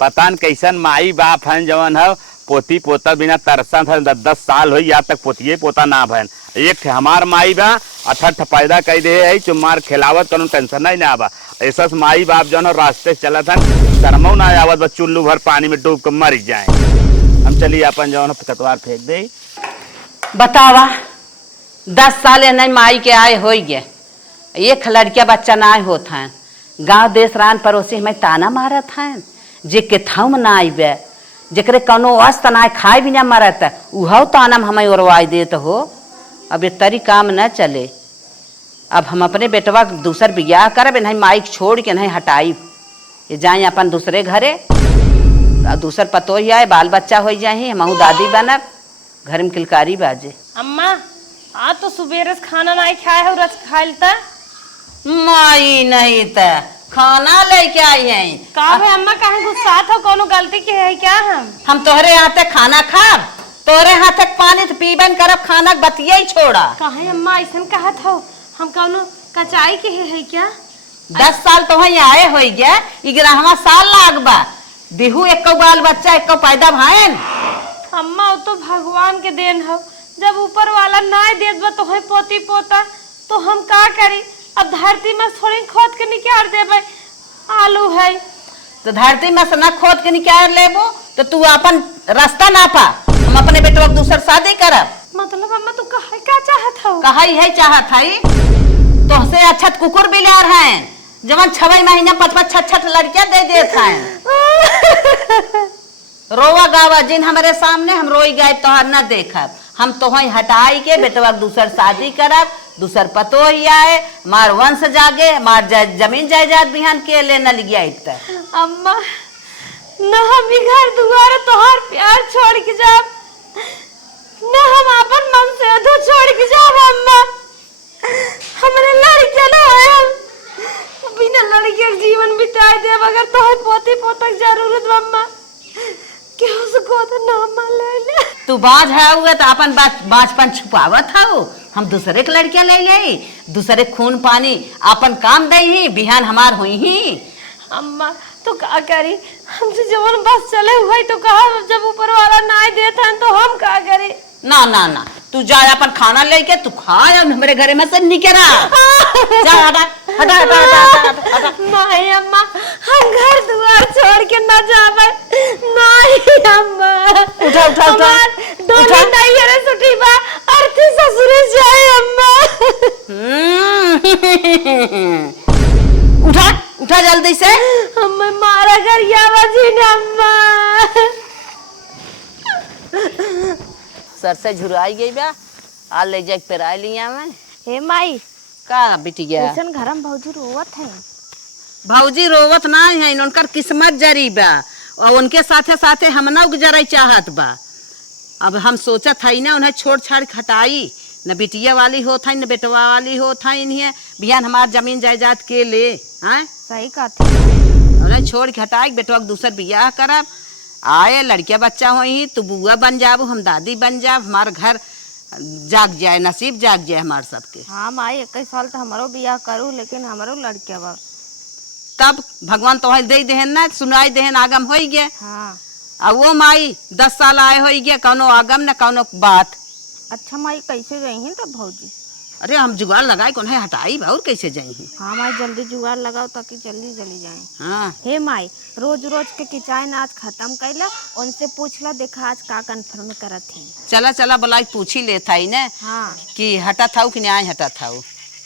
पता न कैसन माई बाप है जवन है पोती पोता बिना तरसन है 10 साल हो या तक पोतिए पोता ना भन। एक हमार माई बा अठठ पैदा कर दे है चुमार खिलावत कौन टेंशन नहीं ना आवा। ऐसा माई बाप जवन रास्ते चलत है शर्मो ना आवत बस चुल्लू भर पानी में डूब कर मर जाए। हम चलिए अपन जवन पतवार फेंक दे। बतावा 10 साल नहीं माई के आए हो गए, एक लड़किया बच्चा ना होत है। गांव देश रान पड़ोसी हमें ताना मारत है जे के थम ना आइबे जेकरे कौनो अस्त ना खाए भी ना मरत उहो ताना हमें उड़वाई देत हो। अब ये तरी काम न चले। अब हम अपने बेटवा दूसर बियाह करब नहीं माई छोड़ के नहीं हटाई ये जाए अपन दूसरे घरे दूसर पतो ही आए बाल बच्चा हो जाए हमहू दादी बनब घर में किलकारी बाजे। अम्मा आज तो सुबेरे से खाना नहीं खाए हो रस खाइल त माई नहीं त खाना लेके आई है। का है अम्मा काहे गुस्सा हो कोनो गलती के है क्या हम तोहरे हाथे खाना खाब तोहरे हाथे पानी तो पीबन करब खाना बतिया ही छोड़ा। काहे अम्मा ऐसन कहत हो हम कोनो कचाई के है क्या 10 साल तो वहीं आए हो गया 11वां साल लागबा बिहू एक बाल बच्चा एक पैदा भाईन। अम्मा वो तो भगवान के देन हो जब ऊपर वाला ना देत बा तो है पोती पोता तो हम का करी। अब धरती में थोड़ी खोद के निकाल देबे आलू है तो धरती में से न खोद के निकाल लेबो तो तू अपन रास्ता ना पा हम अपने बेटवा के दूसर शादी करब। मतलब अम्मा तू कहे क्या चाहत हो कहाई है चाहत है तो से अच्छा कुकुर बिलार है जवन 6 महीना 5-5 6 लड़कियां दे देत है। रोवा गावा जिन हमारे सामने हम रोई गए तोहर न देखब हम तो हटाई के बेटवा दूसर शादी करब दूसर पतो ही आए मार वंश जागे मार जमीन जायदाद बिहान के ले न लिया। अम्मा न हम घर दुआर तोहर प्यार छोड़ के जाब न हम अपन मन से अधो छोड़ के जाब। अम्मा हमरे लड़के ना है बिना लड़के के जीवन बिताए दे अगर तोहर पोती पोतक जरूरत अम्मा क्यों सको तो नाम ले ले तू बाज है हुआ तो अपन बाजपन छुपावत हो हम दूसरे के लड़कियां ले गई दूसरे खून पानी अपन काम दे ही बिहान हमार हुई ही। अम्मा तो का करी हमसे जवन बस चले हुए तो कहा जब ऊपर वाला ना देता तो हम का करी। ना ना ना तू जा अपन खाना लेके तू खा हमारे घरे में से निकला जा हटा हटा हटा हटा हटा। नहीं अम्मा हम घर द्वार छोड़ के ना जावे नहीं अम्मा उठा उठा उठा डोली नहीं है सुठी बा अर्थी ससुर जाए अम्मा। उठा उठा जल्दी से हम मारा घर यावाजी ना अम्मा। सर से झुराई गई बा आ ले जाके पेराई लिया मैं। हे माई का बिटिया ऐसन घरम भौजी रोवत है भौजी रोवत ना है उनकर किस्मत जरी बा और उनके साथे साथे हम ना गुजराई चाहत बा। अब हम सोचत है ना उन्हें छोड़ छाड़ हटाई न बिटिया वाली होत है न बेटवा वाली होत है इन्हें बिहान हमार जमीन जायदाद के ले हैं सही कहते उन्हें छोड़ के हटाई बेटवा के दूसर बियाह करब आए लड़किया बच्चा हो ही तू बुआ बन जाबू हम दादी बन जाब हमार घर जाग जाए नसीब जाग जाए हमार सबके। हाँ माई 21 साल तो हमारो बियाह करू लेकिन हमारो लड़किया बा तब भगवान तो दे देहन ना सुनाई देहन आगम हो गया। हाँ अब वो माई 10 साल आए हो गया कौनो आगम न कौनो बात। अच्छा माई कैसे गई तब भौजी अरे हम जुगाड़ लगाए कौन है हटाई और कैसे जाई। हाँ माई जल्दी जुगाड़ लगाओ ताकि जल्दी चली जाए। हाँ हे माई रोज रोज के किचाइन आज खत्म कैला उनसे पूछला देखा आज का कन्फर्म करत है। चला चला बोला पूछ ही लेता ही न हाँ कि हटा था कि नहीं हटा था।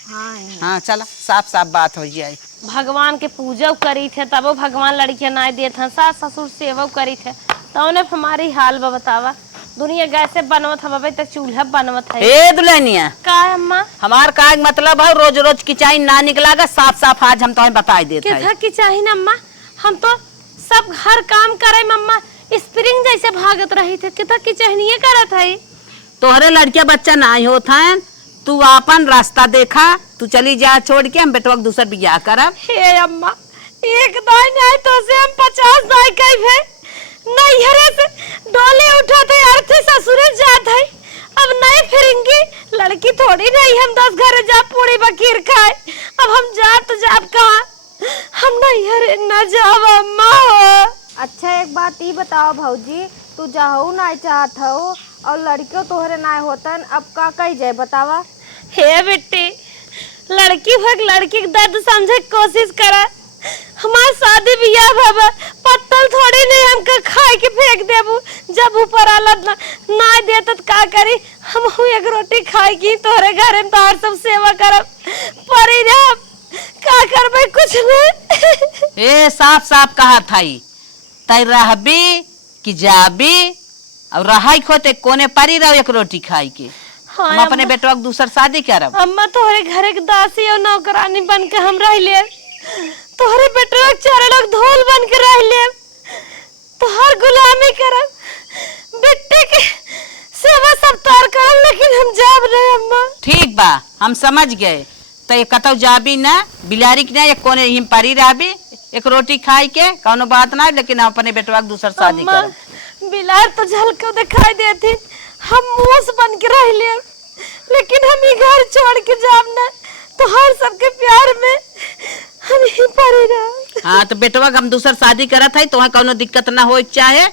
हाँ हाँ चला साफ साफ बात हो जाए। भगवान के पूजा करी थे तब भगवान लड़कियां ना देते सास ससुर सेवा करी थे तो उन्हें हमारी हाल बतावा दुनिया गैसे बनवत हम अभी तक चूल्हा बनवत है। ए दुल्हनिया का अम्मा हमार का मतलब है रोज रोज किचाइन ना निकलागा साफ साफ आज हम तुम्हें बता देते हैं कि चाहिए अम्मा हम तो सब घर काम करे मम्मा स्प्रिंग जैसे भागत रही थे कितना की चाहिए करत है। तोहरे लड़किया बच्चा ना होता है तू अपन रास्ता देखा तू चली जा छोड़ के हम बेटवा दूसर बियाह करब। हे अम्मा एक दाई नहीं तो से हम 50 दाई कई है नहीं हरे से डोले उठाते अर्थे ससुर जात है अब नहीं फिरेंगी लड़की थोड़ी नहीं हम 10 घर जा पूरी बकीर खाए अब हम जा तो जाब कहाँ हम नहीं हरे न जाब अम्मा। अच्छा बात ही बताओ भौजी, तू जाहू ना चाहत हो और लड़कियों तोहरे ना होतन, अब का कही जाए बतावा। हे बेटी, लड़की भग लड़की के दर्द समझे के कोशिश करा। हमार शादी बियाह बाबा पत्तल थोड़ी नहीं हमका खाए के फेंक देबू, जब ऊपर आला ना दे तो का करी। हम एक रोटी खाए की तोहरे घर में तोहर सब सेवा करब, परी रे का करबे कुछ नहीं। ए साफ साफ कहा थाई तय रहबी कि जाबी और रहाई खोते कोने परी रहो एक रोटी खाई के। हाँ, हम अपने बेटवा के दूसर शादी करब। अम्मा तोहरे घरे के दासी और नौकरानी बन के हम रह ले, तोहरे बेटवा के चार लोग धोल बन के रह ले, तोहर गुलामी करब, बेटे के सेवा सब तार करब, लेकिन हम जाब नहीं अम्मा। ठीक बा, हम समझ गए। तो कतौ जाबी ना बिलारी के ना एक कोने हिम परी रहबी एक रोटी खाई के, कौनो बात ना, लेकिन हम अपने बेटवा के दूसर शादी अम्मा, करब। बिलार तो झलको दिखाई देती, हम मूस बन के रह ले, लेकिन हम ही घर छोड़ के जाब ना, तो हर सबके प्यार में हम ही परे रह। हाँ तो बेटवा के हम दूसर शादी करत है, तो कौनो दिक्कत ना हो चाहे।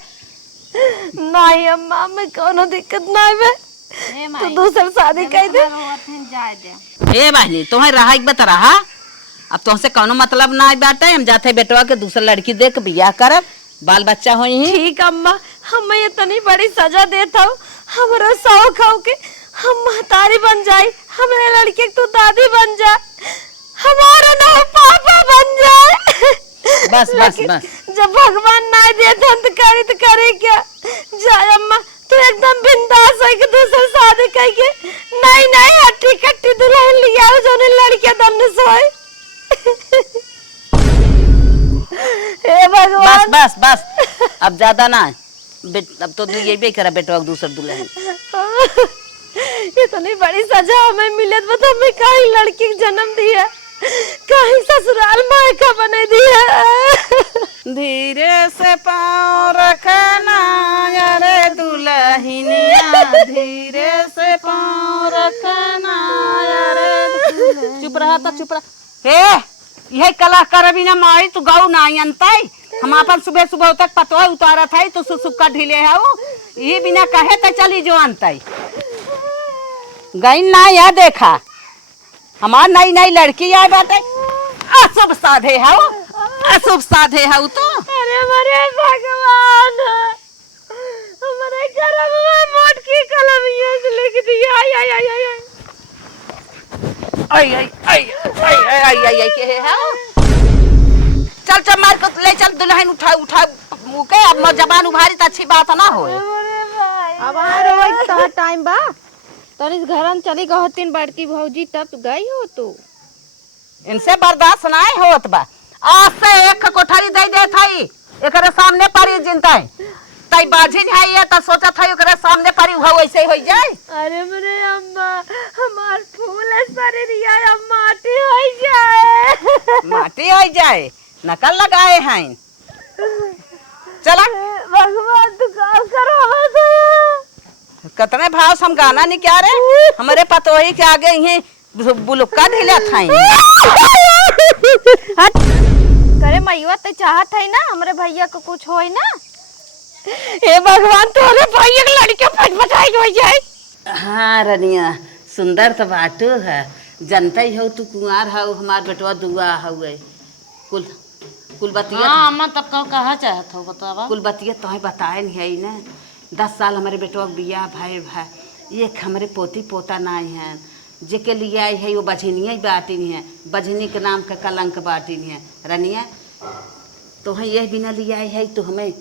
नहीं अम्मा, मैं कोनो दिक्कत नहीं बे, तो दूसर शादी कह दे। ए बहनी तुम्हें रहा बता रहा, अब तुमसे कौनो मतलब ना बाटे। हम जाते बेटवा के दूसर लड़की देख बियाह करब, बाल बच्चा होई ही। ठीक अम्मा, हम इतनी बड़ी सजा देता हूँ, हमारा शौक हो के हम महतारी बन जाए, हमारे लड़के तू दादी बन जा, हमारा ना पापा बन जाए। बस बस बस, जब भगवान ना दे तो करे क्या जाए अम्मा, तू एकदम बिंदास है कि दूसरी शादी करके नहीं नहीं हट्टी कट्टी दुल्हन लिया जो लड़कियां दमने सोए। हे भगवान, बस बस बस, अब ज्यादा ना, अब तो ये भी करा बेटवा के दूसर दुल्हन। इतनी बड़ी सजा हमें मिले तो हमें कहीं लड़की को जन्म दिया, कहीं ससुराल मायका बने दिया। धीरे से पाँव रखना यारे दुल्हनिया, धीरे से पाँव रखना यारे। चुप रहा तो चुप रहा। हे यही कला कर भी ना मारी तू गाऊ ना अंताई, हम अपन सुबह सुबह तक पतवा उतारा था तो सुसुक्का ढीले है वो, ये बिना कहे तो चली जो अंताई गई ना। या देखा हमार नई नई लड़की आए बाटे, अशुभ साधे है वो, अशुभ साधे है वो तो। अरे मरे भगवान, हमारे घर में मोट की कलमियों से लिख दिया। आई आई आई आई आई आई आई आई आई आई आई के है वो। चल चल मार को ले चल, दुल्हन उठा उठा मुके, अब जबान उभारी तो अच्छी बात ना होए। अब आ रहा तो टाइम बा, तो इस घर में चली गई तीन बड़की भौजी, तब गई हो तू। इनसे बर्दाश्त ना होत बा, आज से एक कोठरी दे दे थाई, एकरे सामने परी जिनता तई बाजिन है ये तो सोचा था एकरे सामने परी हुआ वैसे ही हो जाए। अरे मेरे अम्मा, हमार फूल शरीरिया अम्मा माटी हो जाए, माटी हो जाए, नकल लगाए हैं। चला भगवान तू काम करो। कितने भाव से हम गाना नहीं क्या रे, हमारे पतोही के आगे ही बुलुक्का ढीला था। करे मैया तो चाहत है ना हमारे भैया को कुछ होए ना। हे भगवान, तोरे भैया के लड़के फट फटाई हो जाए। हाँ रनिया, सुंदर तो बाटू है, जनता ही हो तू कुंवार हो, हमार बेटवा दुआ हुए कुल कुल बतिया। हाँ अम्मा, तब कहा चाहत हो बतावा। कुल बतिया तुम्हें बताए नहीं है ना, 10 साल हमारे बेटवा के बियाह भाई भाई, एक हमारे पोती पोता नहीं है, जेके लिए आई है वो बझनिया ही बाटी नहीं है, बझनी के नाम का कलंक बाटी नहीं है। रनिया तुम्हें यह बिना लिए आई है तो हमें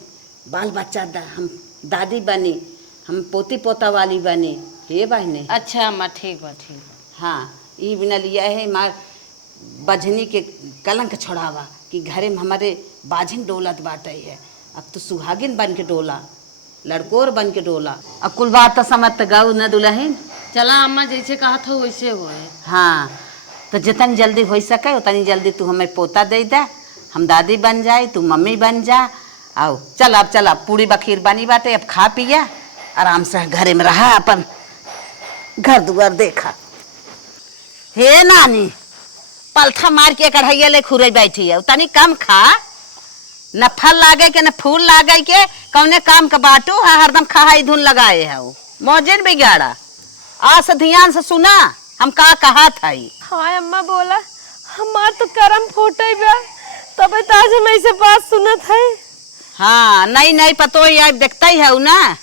बाल बच्चा हम दादी बनी, हम पोती पोता वाली बनी, हे बहने। अच्छा अम्मा, ठीक बा ठीक। हाँ, ये बिना लिया है मार बझनी के कलंक छोड़ावा कि घरे में हमारे बाझिन डोलत बाटे है। अब तो सुहागिन बन के डोला, लड़कोर बन के डोला। अब कुल बात तो समझ गाऊ न दुल्हन। चला अम्मा, जैसे कहा था वैसे होए। हाँ, तो जितनी जल्दी हो सके उतनी जल्दी तू हमें पोता दे दे, हम दादी बन जाए, तू मम्मी बन जा। आओ चल, अब चला पूरी बखीर बनी बाटे, अब खा पिया आराम से घरे में रहा, अपन घर दुआर देखा। हे नानी, पलथा मार के कढ़ैया ले खुरे बैठी है, तनी कम खा, न फल लागे के न फूल लागे के कौने काम का बाटू है हरदम खाई धुन लगाए है वो मौजे बिगाड़ा। आज से ध्यान से सुना हम का कहा था। हाँ अम्मा बोला हमार तो करम फूटे बा तब ताज हम ऐसे बात सुनत है। हाँ नहीं नहीं पतो ही आप देखता ही है ना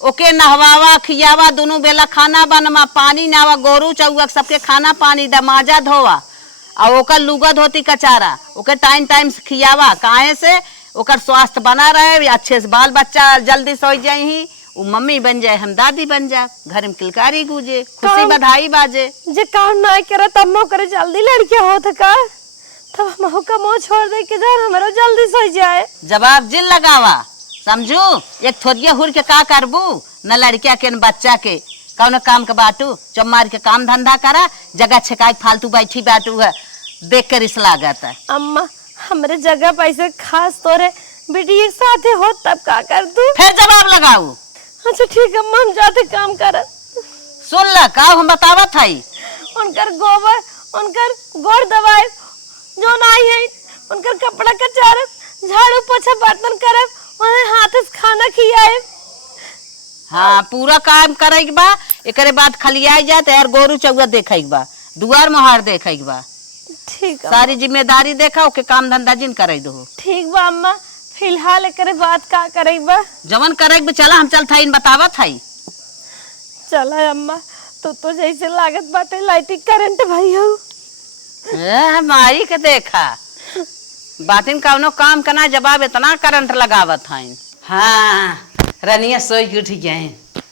ओके नहवावा खियावा दोनों बेला खाना बनवा पानी नावा गोरू चौआ सबके खाना पानी दमाजा धोवा और ओकर लुगा धोती कचारा ओके टाइम टाइम से खियावा काहे से ओकर स्वास्थ्य बना रहे अच्छे से बाल बच्चा जल्दी सो जाए ही वो मम्मी बन जाए हम दादी बन जाए घर में किलकारी गूंजे खुशी बधाई बाजे। जे काम ना करे तब मो करे जल्दी लड़कियां होत का तब हम का मुंह छोड़ दे के घर हमरो जल्दी सो जाए। जवाब जिल लगावा समझू एक थोड़िया हुर के का करबू न लड़किया के न बच्चा के कौन काम के बाटू चमार के काम धंधा करा जगह छकाई फालतू बैठी बाटू है देख कर इस लागत है। अम्मा हमरे जगह पैसे खास तोरे बेटी एक साथ हो तब का कर दू फिर जवाब लगाऊ। अच्छा ठीक है अम्मा हम जाते काम कर। सुन ल का हम बतावत हई उनकर गोबर उनकर गोड़ दवाई जो नहीं है उनकर कपड़ा कचारब झाड़ू पोछा बर्तन करब उन्हें हाथ से खाना खियाए। हाँ पूरा काम करे बा एकरे बाद खलियाई जात यार गोरू चौगा देखे बा दुआर मोहार देखे बा ठीक है सारी जिम्मेदारी देखा ओके काम धंधा जिन करे दो। ठीक बा अम्मा फिलहाल एकरे बात का करे बा जवन करे बा चला हम चल थाइन बतावत हई। चला अम्मा तो जैसे लागत बाटे लाइटिंग करंट भाई हो माई के देखा बातिन कौनो काम करना जवाब इतना करंट लगावत हई। हाँ रनिया सोई उठ गए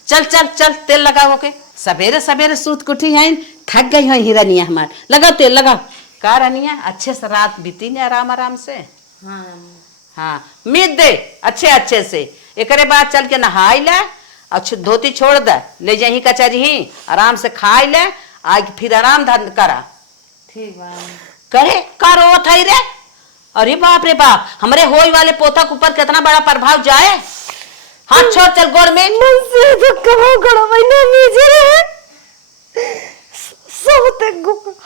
चल चल चल तेल लगाओ के सवेरे सवेरे सूत कुठी है थक गई हो ही रनिया हमार लगाओ तेल लगाओ का रनिया अच्छे से रात बीती ने आराम आराम से। हाँ हाँ मीत दे अच्छे अच्छे से एकरे बाद चल के नहाई ले और धोती छोड़ दे ले जाही कचहरी ही आराम से खाई ले आज फिर आराम धंध करा। ठीक बा करे का रोत है रे अरे बाप रे बाप हमरे होई वाले पोता के ऊपर कितना बड़ा प्रभाव जाए। हाथ छोड़ चल गोड़ में मन से तो कहो गड़ा महीना नीचे रहे सोते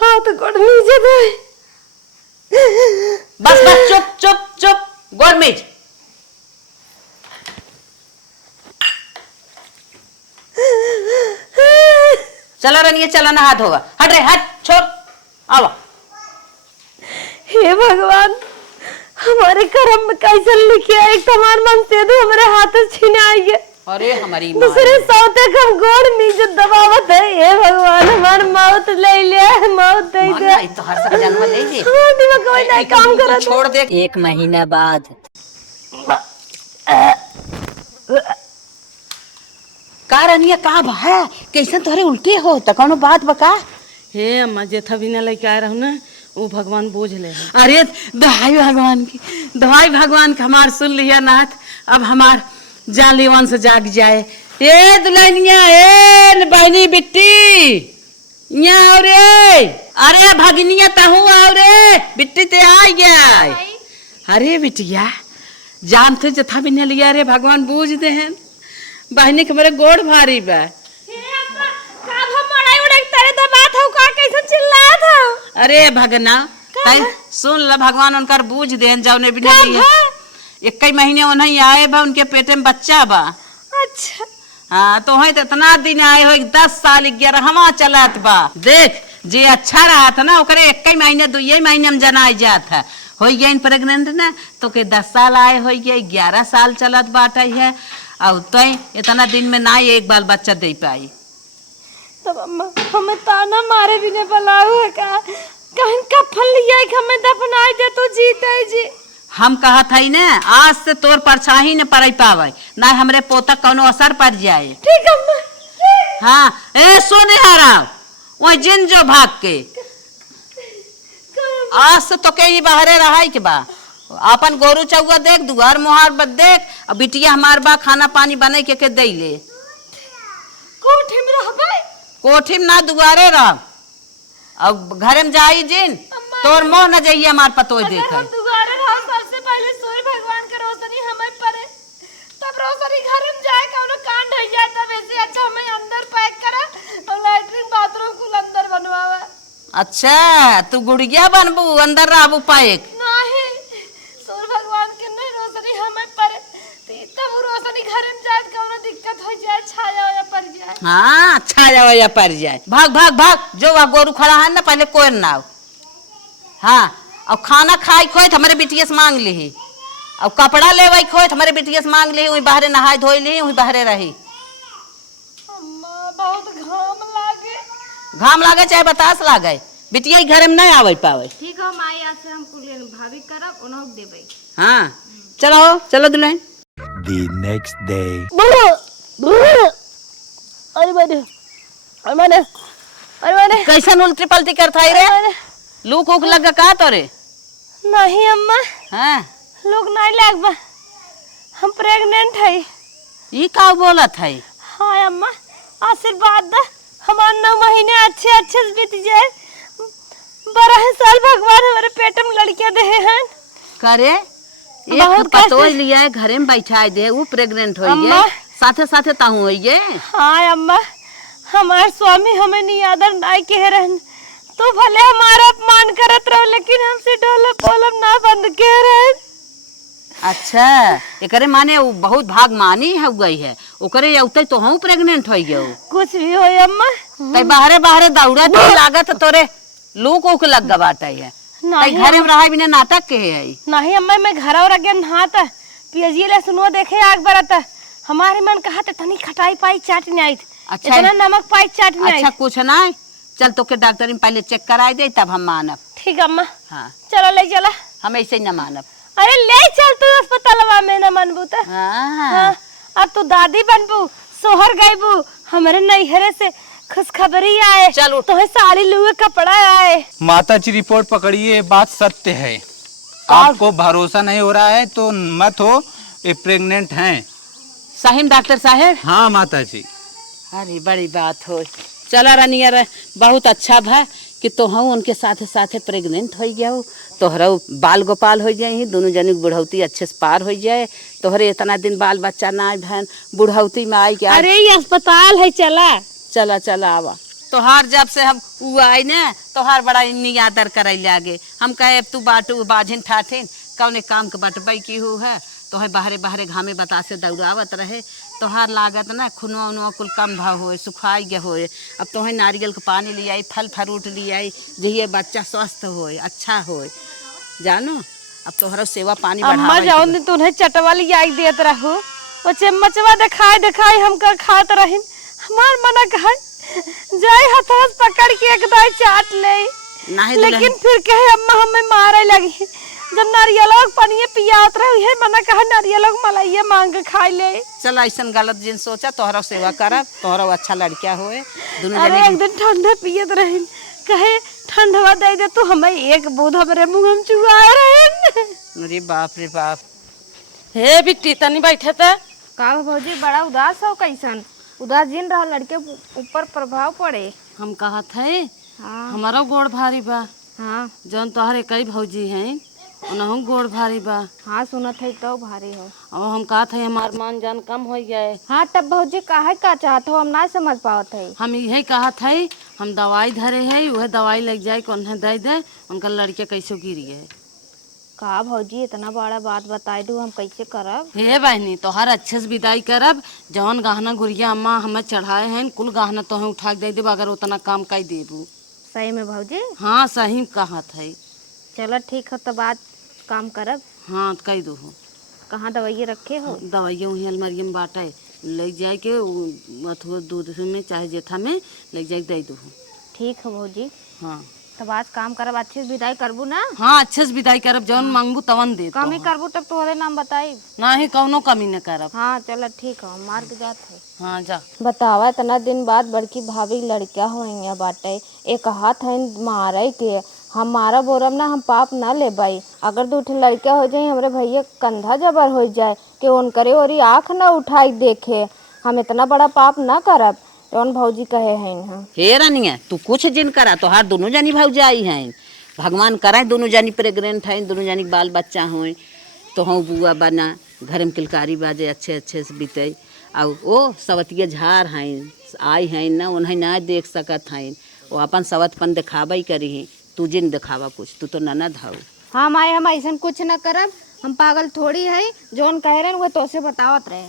हाथ गोड़ नीचे दे बस बस चुप चुप चुप गोड़ में चला रनिए चला नहा धोगा हट रे हट छोड़ आवा। हे भगवान हमारे कर्म में कैसे लिखे एक तुम्हार मन से दो हमारे हाथ से छीने आई है अरे हमारी दूसरे सौते का गोड़ नीचे दबावत है। हे भगवान हमार मौत ले ले मौत दे दे तो हर सब जन्म ले जे हाँ दिमाग कोई नहीं काम कर छोड़ दे। 1 महीना बाद का रनिया का भा कैसे तोहरे उल्टी हो त कौनो बात बका। हे अम्मा जेथा भी ना लेके आए रहू ना वो भगवान बोझ ले। अरे दवाई भगवान की हमार सुन लिया नाथ अब हमार जान लेवन से जाग जाए। ए दुल्हनिया ए बहनी बिट्टी यहाँ रे अरे भगनिया तहू आओ रे बिट्टी ते आ गया। अरे बिटिया जान थे जथा भी न लिया रे भगवान बूझ दे हैं बहनी के मेरे गोड़ भारी बा। अरे भगना सुन ल भगवान उनकर बूझ दे जाने भी नहीं लिया 1 महीने उन्हें आए बा उनके पेटे में बच्चा बा। अच्छा हाँ तो है इतना दिन आए हो 10 साल 11वां चलत बा देख जे अच्छा रहा था ना ओकरे 1 महीने 2 महीने में जनाई जात है हो गया प्रेग्नेंट ना तो के 10 साल आए हो गया 11 साल चलत बाटा है और तो इतना दिन में ना एक बाल बच्चा दे पाई। तब अम्मा हमें ताना मारे भी ने बुलाऊ है का कहीं का फल लिया है हमें दफनाई दे तो जीते जी। हम कहा था ना आज से तोर परछाई न पड़ पावे ना हमरे पोता कोनो असर पड़ जाए। ठीक अम्मा हाँ ए सोने हरा वही जिन जो भाग के आज से तो के ही बाहरे रहा के बा अपन गोरू चौगा देख दुआर मुहार बद देख और बिटिया हमार बा खाना पानी बने के दे ले कोठे में रहबे कोठी में ना दुआरे रह और घरे में जाई जिन तोर मोह न जाइए हमार पतोय देख हम दुआरे रहो सबसे पहले सूर्य भगवान के रोशनी हमें पड़े तब रोशनी घर में जाए कौनो कांड हो जाए तब ऐसे अच्छा हमें अंदर पैक करा और लैट्रिन बाथरूम कुल अंदर बनवावे। अच्छा तू गुड़िया बनबू अंदर रहबू पैक नहीं सूर्य भगवान छाया या पर जाए। हाँ अच्छा जाओ या पर जाए। भाग भाग भाग जो वहाँ गोरू खड़ा है ना पहले कोई ना आओ। हाँ और खाना खाई खोए हमारे बिटिया से मांग ली। और कपड़ा ले वही खोए हमारे बिटिया से मांग ली। वही बाहरे नहाई धोई ली वही बाहरे रही। अम्मा बहुत घाम लागे। घाम लागे चाहे बतास लागे बिटिया घर में नहीं आवे पावे। ठीक है माई आज से हम कुल भाभी करब उन्हों देबे। हाँ चलो चलो दुल्हन। The next day. अरे मैंने कैसन उल्टी पलटी करता है रे? लूक उक लगा का तोरे? नहीं अम्मा हाँ लोग नहीं लगबा हम प्रेग्नेंट है। ये का बोलत है? हाँ अम्मा आशीर्वाद दा हमारे 9 महीने अच्छे अच्छे से बीत जाए। 12 साल भगवान हमारे पेट में लड़कियां दे हैं। करे एक बहुत पतो कष्ट। लिया है घरे में बैठा दे वो प्रेग्नेंट हो अम्मा। गए साथे साथे ताहू हो गए। हाँ अम्मा हमारे स्वामी हमें नियादर नहीं कह रहे तो भले हमारा अपमान करत रहो लेकिन हमसे डोलम बोलम ना बंद कह रहे। अच्छा एकरे माने वो बहुत भाग मानी है गई है ओकरे उते तो हूँ प्रेग्नेंट हो गए। कुछ भी हो अम्मा तई बाहरे बाहरे दौड़ा तो लागत तोरे लूक उक लग गया बाटा है। तई नहीं घरे में रहा बिना नाटक के है। नहीं अम्मा मैं घर और अगे नहाता पियजिए ले सुनो देखे आग बरता हमारे मन कहा था तनी खटाई पाई चाट नहीं आई। अच्छा इतना नमक पाई चाट नहीं आई। अच्छा कुछ ना चल तो के डॉक्टर में पहले चेक कराई दे तब हम मानब। ठीक अम्मा हाँ चलो ले चला। हम ऐसे ही न मानब। अरे ले चल तू अस्पतालवा में न मनबू तो। हाँ हाँ, अब तू दादी बनबू सोहर गईबू हमारे नैहरे से खुशखबरी आए। चल उठ। तो साड़ी लुए कपड़ा आए। माता जी रिपोर्ट पकड़िए बात सत्य है। आपको भरोसा नहीं हो रहा है तो मत हो ये प्रेग्नेंट हैं। साहिम डॉक्टर साहेब। हाँ माता जी। अरे बड़ी बात हो चला रनिया रे बहुत अच्छा भा कि तोहू उनके साथे साथे प्रेग्नेंट हो गया हो। तोहरा बाल गोपाल हो जाए दोनों जनी बुढ़ौती अच्छे से पार हो जाए। तोहरे इतना दिन बाल बच्चा ना आए बहन बुढ़ौती में आई क्या। अरे ये अस्पताल है चला। चला चला आवा तोहार जब से हम उ आई ना तोहार बड़ा नियादर करे लागे। हम कहे तू बाटू बाझिन ठाठिन कौने काम के बटबई की हो है तोहे बाहरे बाहरे घामे बतासे दौड़ावत रहे। तोहार लागत ना खुनवा उनवा कुल कम भाव होए सुखाई गए होए। अब तोहे नारियल के पानी ले आई फल फ्रूट ले आई जहिए बच्चा स्वस्थ होए अच्छा होए जानो। अब तोहरा सेवा पानी अम्मा जाओ ने तुम्हें चटवाली आई देत रहू वो चम्मचवा दिखाई दिखाई हम कर खात रहिन। हमार मना कहा जाए हथवा पकड़ के एक दाई चाट ले नहीं लेकिन फिर कहे अम्मा हमें मारे लगी। जब नारियलों पानी पियात रहे है मना कहा नारियलों मलाई मांग के खाई ले। चल ऐसा गलत जिन सोचा तोहरा सेवा करब तोहरा अच्छा लड़किया होए दोनों अरे जने। एक दिन ठंडे पियत रहे कहे ठंडवा दे दे तू हमें एक बूंद हमरे मुंह में चुआए रहे। अरे बाप रे बाप। हे बिट्टी तनी बैठे थे। का भौजी बड़ा उदास हो कैसन उदास जिन रहा लड़के ऊपर प्रभाव पड़े। हम कहा थे हाँ हमारा गोड़ भारी बा हाँ जौन तोहरे कई भौजी हैं उनहु गोड़ भारी बा। हाँ सुनत है तो भारी हो। और हम कहा थे हमार मान जान कम हो गए। हाँ तब भौजी काहे का चाहत हो हम ना समझ पावत है। हम यही कहा थे हम दवाई धरे है वह दवाई लग जाए कौन दे दे उनका लड़के कैसे गिरी है। का भौजी इतना बड़ा बात बताई दू हम कैसे करब। हे बहनी तोहर अच्छे से विदाई करब जौन गहना गुड़िया अम्मा हमें चढ़ाए हैं कुल गहना तोहे उठा के दे देब अगर उतना काम कर देबू। सही में भौजी हाँ सही कहा थे। चलो ठीक है तो बात काम करब। हाँ कह दो कहाँ दवाई रखे हो। दवाइयाँ वहीं अलमारी में बाटे ले जाए के अथवा दूध में चाहे जेठा में ले जाए दे दो। ठीक है भौजी हाँ तो बात काम करब अच्छे से विदाई करबू ना। हाँ अच्छे से विदाई करब जौन मांगबू तवन दे कमी करबू तब तोहरे नाम बताई। नहीं कौनो कमी न करब। हाँ चलो ठीक है मार के जात है। हाँ जा बतावा इतना दिन बाद बड़की भाभी लड़किया हो बाटे एक हाथ है मारे के हमारा बोरम ना हम पाप ना ले बाई। अगर दो लड़किया हो जाए हमारे भैया कंधा जबर हो जाए कि उनकरे और आँख ना उठाई देखे हम इतना बड़ा पाप ना करब जौन भौजी कहे हैं। हे रनिया तू कुछ जिन करा तोहार दोनों जानी भौजाई हैं भगवान कराए दोनों जानी प्रेग्नेंट हैं दोनों जानी बाल बच्चा होए तो हूँ बुआ बना घर में किलकारी बाजे अच्छे अच्छे से बीते। और ओ सवतिया झार हैं आई हैं ना उन्हें ना देख सकत हैं वो अपन सवतपन दिखावा ही करी है। तू जिन दिखावा कुछ तू तो ननद हो। हाँ माए हम ऐसा कुछ न करब हम पागल थोड़ी है जौन कह रहे हैं वो तो से बतावत रहे।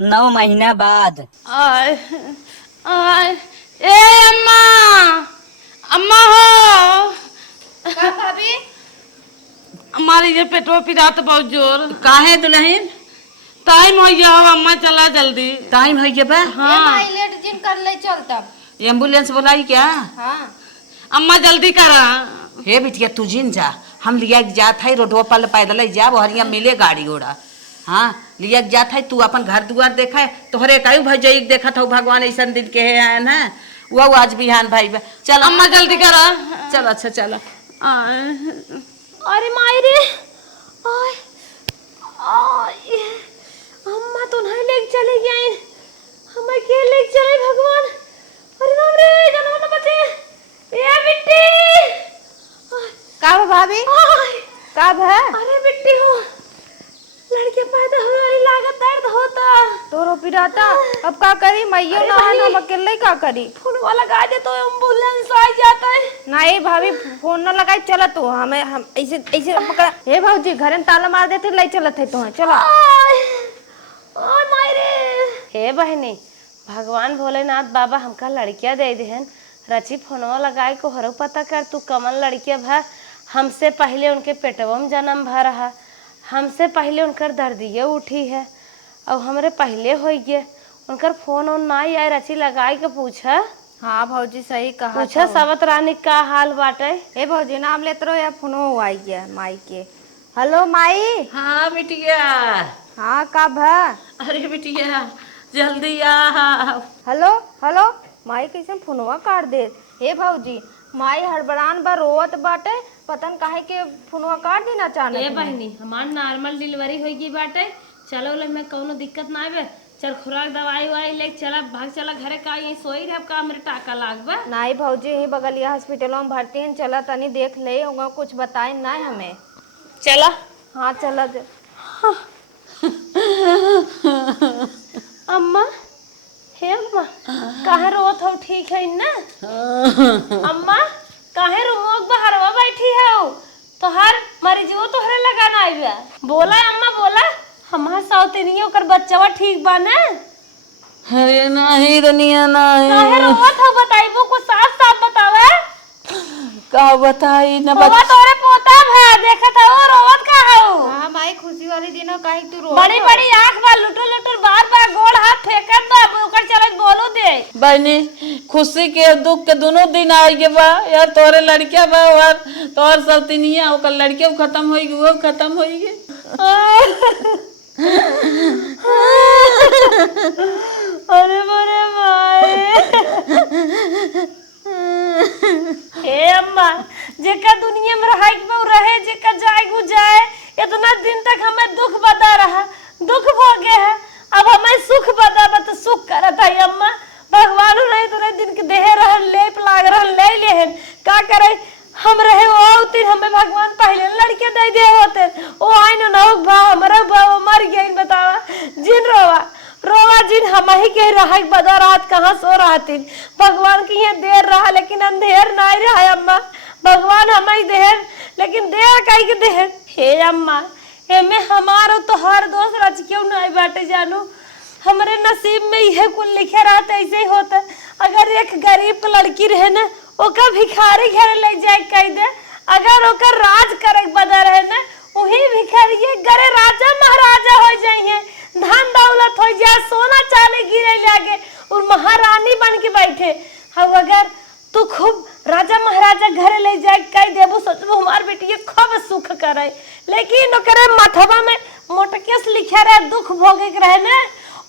9 महीना बाद। आय आय ए अम्मा, अम्मा हो भाभी हमारी ये पेटो पिरात बहुत जोर। काहे दुल्हन? टाइम हो गया हो अम्मा, चला जल्दी। टाइम हो गया बा? हाँ लेट जिन कर ले चल तब। एम्बुलेंस बुलाई क्या? हाँ अम्मा जल्दी करा। हे बिटिया तू जिन जा, हम लिया के जात है रोडवा पर पैदल जा, हरिया मिले गाड़ी घोड़ा। हाँ लिया के जात है, तू अपन घर दुआर देखा है, तोहरे कई भजई देखा था भगवान ऐसा दिन के है ना, वो आज बिहान भाई बा। चल अम्मा जल्दी करा। चल अच्छा चल। अरे मायरे, आय आय अम्मा तो नहीं लेके चले गए, हम अकेले लेके चले भगवान। अरे राम रे, जानवर न बचे। ए बिट्टी, का भाभी आय का भा? अरे बिट्टी हो, लड़के पैदा हो वाली लागत दर्द होता। तोरो पिराता अब का करी? मैयो ना है, हम अकेले का करी? फोन वाला लगा दे तो एम्बुलेंस आ जाता है। नहीं भाभी फोन न लगाई, चला तू हमें हम ऐसे ऐसे पकड़ा। हे भाजी घर में ताला मार देते ले चलत है तो चलो। ओए मायरे, हे बहनी, भगवान भोलेनाथ बाबा हमका लड़कियां दे देहन। रची फोनवा लगाए को हरो पता कर, तू कमल लड़किया भा। हमसे पहले उनके पेटवा में जन्म भा रहा, हमसे पहले उनकर दर्दिये उठी है, और हमरे पहले हो गए। उनकर फोन ऑन नहीं आए, रची लगाए के पूछा। हाँ भौजी सही कहा। पूछा सवत रानी का हाल बाटे। हे भौजी नाम लेते रहो या फोनो आई गया माई के। हेलो माई। हाँ बिटिया। हाँ का भा? अरे बिटिया जल्दी आ। हेलो हेलो माई कैसे फोनवा काट दे? हे भौजी माई हड़बड़ान बा रोवत बाटे, पतन काहे के फोनवा काट देना चाहना। ए बहनी, हमार नॉर्मल डिलीवरी हो गई बाटे, चलो ले में कोनो दिक्कत ना आवे। चल खुराक दवाई वाई ले चला, भाग चला घरे। का यही सोई रह का हमरे टाका लागबा? नहीं भौजी यही बगलिया हॉस्पिटल में भर्ती हैं, चला तनी देख ले होगा, कुछ बताए ना हमें। चला। हाँ चला दे। अम्मा, हे अम्मा, काहे रोत हो? ठीक है ना? अम्मा काहे रूमोक बहरवा बैठी है? तोहार मरीजो तोहरे लगाना आइबा। बोला अम्मा बोला, हमार सौतेनियो कर बच्चावा ठीक बा ना? अरे नहीं रनिया नहीं। काहे रोवत हो? बताइबो को साफ साफ बतावे। का बताई न बाबा तोरे पोता भा, देखत हो रोवत का हो? हाँ माई खुशी वाली दिन हो, काहे तू रो? बड़ी बड़ी आंख बा, लुटुर लुटुर बार बार गोड़ हाथ फेंकत बा, ओकर चलत बोलो दे। बहनी खुशी के दुख के दोनों दिन आ गए बा यार। तोरे लड़किया बा और तोर सब तिनिया, ओकर लड़के खत्म हो गई, वो खत्म हो गई। अरे बड़े भाई, हे अम्मा, जेका दुनिया में रहे के रहे, जेका जाए गु जाए। इतना दिन तक हमें दुख बता रहा, दुख भोगे है, अब हमें सुख बता तो सुख करत है अम्मा। भगवान नहीं तो दिन के देह रहन लेप लाग रहन ले लेहन, का करे हम रहे वो उतिर हमें भगवान पहले लड़के दे दे होते। ओ आई न नौक भा हमरा भा मर गई। बतावा जिन रोवा रोवा जिन हम ही के रहा बदा रात कहाँ सो रहती। भगवान की ये देर रहा लेकिन अंधेर नहीं रहा अम्मा। भगवान हमें देर लेकिन देर कहीं के देर। हे अम्मा एमे हमारो तो हर दोस्त रच क्यों नहीं बाटे जानू। हमारे नसीब में यह कुल लिखे रहता ऐसे ही होता। अगर एक गरीब लड़की रहे ना, ओका भिखारी घर ले जाए कह दे। अगर ओकर राज करे बदा रहे ना, वही भिखारी गरे राजा महाराजा हो जाइए, धन दौलत हो जाए, सोना चांदी गिरे लागे और महारानी बन के बैठे। अब अगर तू खूब राजा महाराजा घर ले जाए कह देबू, सोचबू हमार बेटी खूब सुख करे। लेकिन ओकरे मथवा में मोटकेस लिखे रहे दुख भोगे के रहे ना,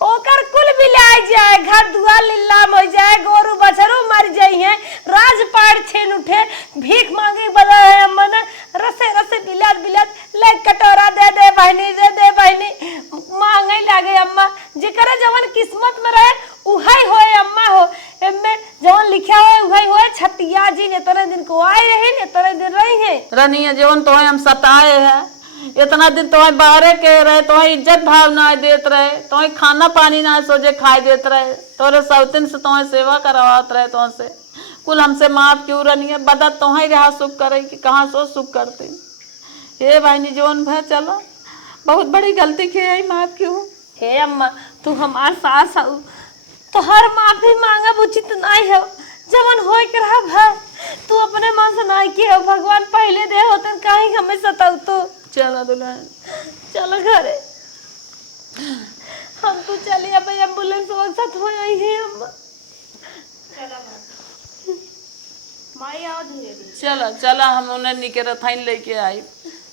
ओकर कुल बिलाय जाए, घर दुआर लीलाम हो जाए, गोरू बछरू मर जाइए, राजपाट छीन उठे, भीख मांगे बदा है अम्मा ने रसे रसे बिलात बिलात ले कटोरा दे दे बहनी मांगे लागे अम्मा। जेकरा जवन किस्मत में रहे उहाई होए अम्मा हो। एमे जवन लिखा है उहाई होए। छटिया जी ने तने दिन को आए रहे ने तने दिन रही है रनिया जवन तो हम सताए है इतना दिन तो बाहरे के रहे, तो इज्जत भाव ना देत रहे, तो खाना पानी ना सोचे खाए देत रहे, तोरे सौतिन से तो सेवा करवात रहे, तो से कुल हमसे माफ क्यों रनिया बदा तो रहा सुख करे कि कहाँ सो सुख करते। हे भाई जोन भै चलो बहुत बड़ी गलती की है, माफ क्यों। हे अम्मा तू हमार सास हो, तो हर माफी मांगब उचित नहीं हो। जवन होय के रहा भाई, तू अपने मन से नहीं किया, भगवान पहले दे होते कहीं हमें सताऊ। तो चलो दुल्हन, चलो घरे। हम तो चलिए, अब एम्बुलेंस वक्त हो आई है। हम माई आओ धीरे धीरे। चलो चलो, हम उन्हें निके रथाइन लेके आई।